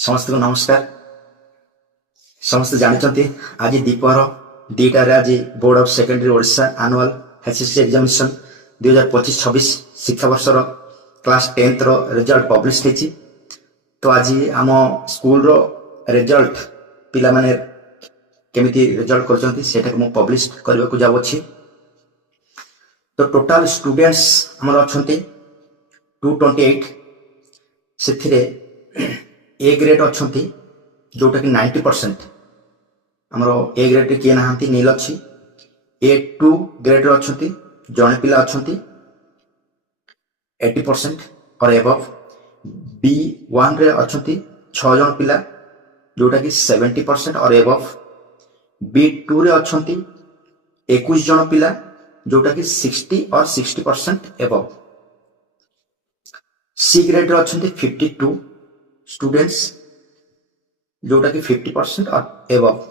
समस्त को नमस्कार। समस्त जानते आज दीपहर 2टार आज board of secondary Odisha annual SSC examination 2025-26 शिक्षा वर्षर क्लास 10th रो रिजल्ट पब्लिश होती। तो आज आम स्कूल रो रिजल्ट पिला माने केमिति रिजल्ट करछंती सेटा को पब्लिश करबा को जावछि। तो टोटल स्टूडेंट्स हमर अछंती 228 सेथिरे ए ग्रेड अछंती जोटा कि 90% हमरो ए ग्रेड किए नहांती नील अच्छी। A2 ग्रेड अछंती जने पिला अछंती 80% और एबव। B1 रे अछंती 6 जन पिला जोटा कि 70% और एबव। B2 रे अछंती 21 जन पिला जोटा कि 60 और 60% एबव। C ग्रेड रे अछंती 52 स्टूडेंट्स जोटा कि 50% और एबव।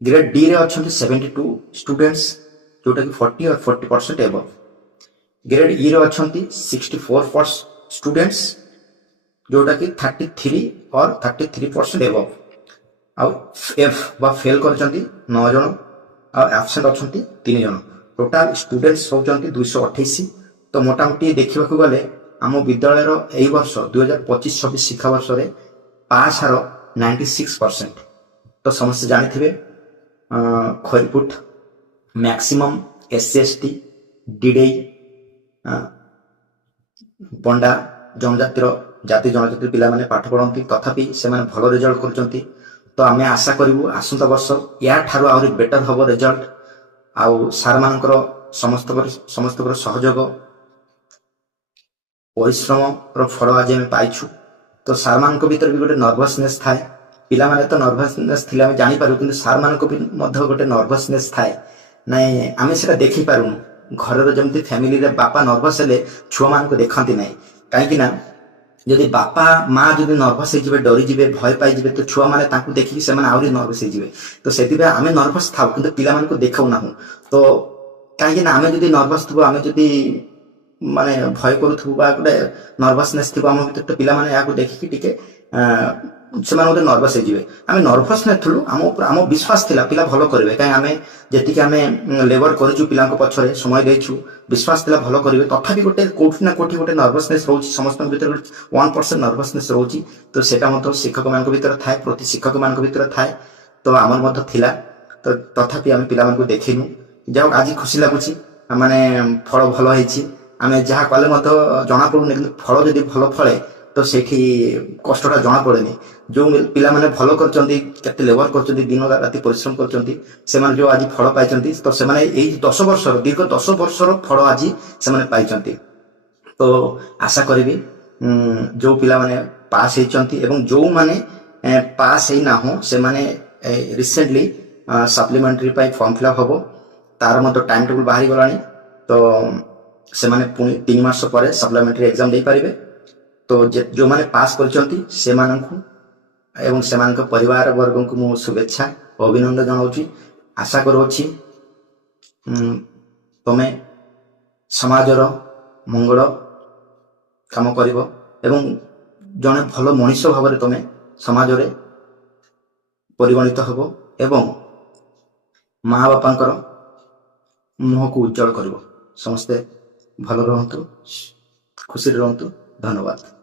ग्रेड डी रे अछंती 72 स्टूडेंट्स जोटा कि 40 और 40% एबव। ग्रेड ई रे अछंती 64 स्टूडेंट्स जोटा कि 33 और 33% एबव। आउ एफ बा फेल करछंती 9 जन और एब्सेंट अछंती 3 जन। टोटल स्टूडेंट्स होचंती 228। तो मोटामोटी देखिबा को गले आम विद्यालय रो एई वर्ष 2025-26 शिक्षा वर्ष रे पास हार 96%। तो समस्त जानिथिबे खैरपुट मैक्सिमम SC/ST डीडीई बंडा जनजातिर जाति जनजाति पिला माने पाठ पढ़ंती तथापि से माने भलो रिजल्ट करचंती। तो आमे आशा करिवु आसंता वर्ष या ठारो आउरी बेटर हबो रिजल्ट। आउ सार मानकर समस्त सहयोग परिश्रम रो फल आज आम पाइछु। तो सार मान भीतर भी गोटे नर्भसनेस थाए। पिला माने तो नर्भसनेस थिले आमे जानि पारु किंतु सार मान भी मध्य गोटे नर्भसनेस थाए नाइ आमे सेटा देखि पारुनु। घर जमती फैमिली रे बापा नर्भस हेले छुआ मान को देखंती नाइ काहेकि ना यदि बापा माँ जदि नर्भस हो जिवे डरी जिवे भय पाई जिवे तो छुआ माने ताकू देखि से माने आउरी नर्भस हो जिवे। तो सेति आमे नर्भस थाउ किंतु पिला मान को देखाउ नाहु। तो काहेकि ना आमे जदि नर्भस थबो आमे जदि माने भय करूथबो बा गोटे नर्भसनेस थिबो आम भीतर तो पिला माने याको देखि टिके से माने गोटे नर्भस हो जिवे। आमे नर्भस न थलु आम विश्वास थिला पिला भलो करबे काहे आमे जेतिके आमे लेबर करछु पिला को पछरे समय देछु विश्वास थिला भलो करबे। तथापि गोटे कोठी ना कोठी गोटे नर्भसनेस रहउची समस्त भीतर 1% नर्भसनेस रहउची। तो सेटा मत शिक्षक मान को भीतर थाए प्रति शिक्षक मान को भीतर थाए। तो आमर मत थिला तो तथापि आमे पिला मान को देखिनु जाओ आज खुशी लागुची माने फल भलो हेची। आमे जहा कले मत जना पड़ुनी किंतु फल जदि भलो फले तो सेठी कष्टटा जना पड़ेनी। जो पिला माने भलो करचंती केते लेबर करचंती दिन राति परिश्रम करचंती से माने जो आज फल पाइचंती तो से माने एई 10 वर्षर दीर्घ 10 वर्षर फल आज से माने पाइचंती। तो आशा करिवि जो पिला माने पास हेचंती एवं जो माने पास हेई ना हो से माने रिसेंटली सप्लीमेंटरी पाई फॉर्म फिलअप हबो तार मत टाइम टेबल बाहरी गलानी। तो से माने पुनी 3 मास पर सप्लीमेंटरी एग्जाम दे पारिबे। तो जो माने पास करचंती से माननकु एवं से मानक परिवार वर्ग को मो शुभेच्छा अभिनंदन जनाउची। आशा करूची तमे समाजर मंगल काम करिवो एवं जने भलो मनुष्य भाव में तमे समाज रे परिगणित हबो एवं माँ बापांकर मुह को उज्जवल करिवो। समस्ते भलो रहंतु खुशी रहंतु। धन्यवाद।